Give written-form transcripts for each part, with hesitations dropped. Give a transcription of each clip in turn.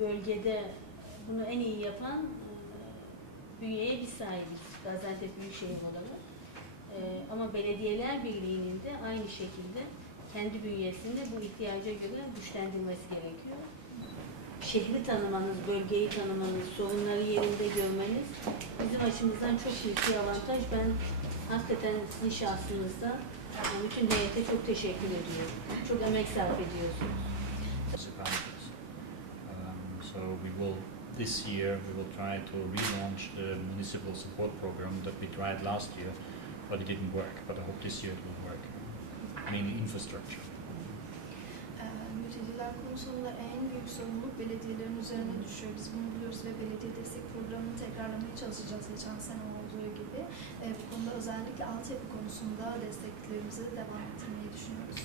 bölgede bunu en iyi yapan bünyeye biz sahibiz. Gaziantep Büyükşehir olarak. Ama Belediyeler Birliği'nin de aynı şekilde kendi bünyesinde bu ihtiyaca göre güçlendirmesi gerekiyor. Şehri tanımanız, bölgeyi tanımanız, sorunları yerinde görmeniz bizim açımızdan çok büyük bir avantaj. Ben hakikaten sizin şahsınızda bütün heyete çok teşekkür ediyorum. Çok emek sarf ediyorsunuz. So this year we will try to relaunch the municipal support program that we tried last year, but it didn't work. But I hope this year it will work. Mainly infrastructure. Mülteciler konusunda en büyük sorumluluk belediyelerin üzerine düşüyor. Biz bunu biliyoruz ve belediye destek programını tekrarlamaya çalışacağız geçen sene olduğu gibi. Bu konuda özellikle altyapı konusunda desteklerimizi devam ettirmeyi düşünüyoruz.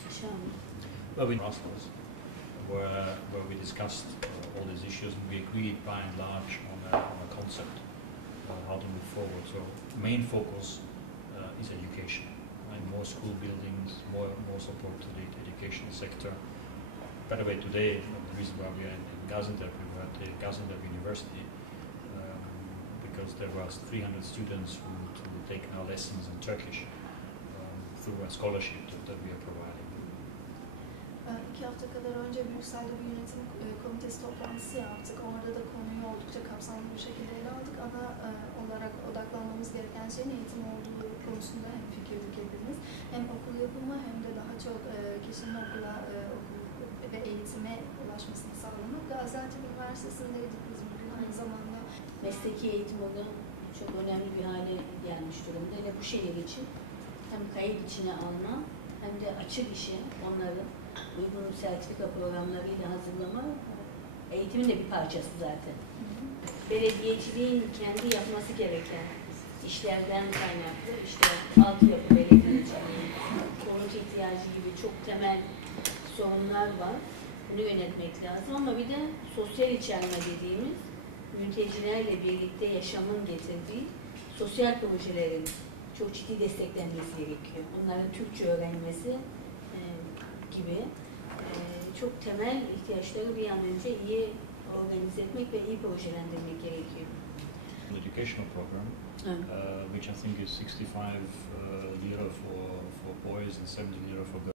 Well, we Brussels, where we discussed all these issues, and we agreed by and large on a concept of how to move forward. So main focus is education, and more school buildings, more support to the education sector. By the way, today, the reason why we are in Gaziantep, we were at the Gaziantep University because there was 300 students who take now lessons in Turkish through a scholarship that we are providing. 2 hafta kadar önce Brüksel'de bir yönetim komitesi toplantısı yaptık. Orada da konuyu oldukça kapsamlı bir şekilde ele aldık. Ana olarak odaklanmamız gereken şeyin eğitim olduğu konusunda hemfikirdik hepimiz. Hem okul yapımı hem de daha çok kişinin okula ve eğitime ulaşmasını sağlamak. Gaziantep Üniversitesi'ndeydik biz bugün aynı zamanda. Mesleki eğitim orada çok önemli bir hale gelmiş durumda. Ve bu şehir için hem kayıt içine alma hem de açık işe onları uygun sertifika programlarıyla hazırlama eğitimin de bir parçası zaten. Belediyeciliğin kendi yapması gereken işlerden kaynaklı işte altyapı belediyeciliği, konut ihtiyacı gibi çok temel sorunlar var. Bunu yönetmek lazım ama bir de sosyal içerme dediğimiz mültecilerle birlikte yaşamın getirdiği sosyal projelerin çok ciddi desteklenmesi gerekiyor. Onların Türkçe öğrenmesi gibi çok temel ihtiyaçları bir an önce iyi organize etmek ve iyi projelendirmek gerekiyor. An educational program, which I think is 65 lira for boys and 70 lira for girls.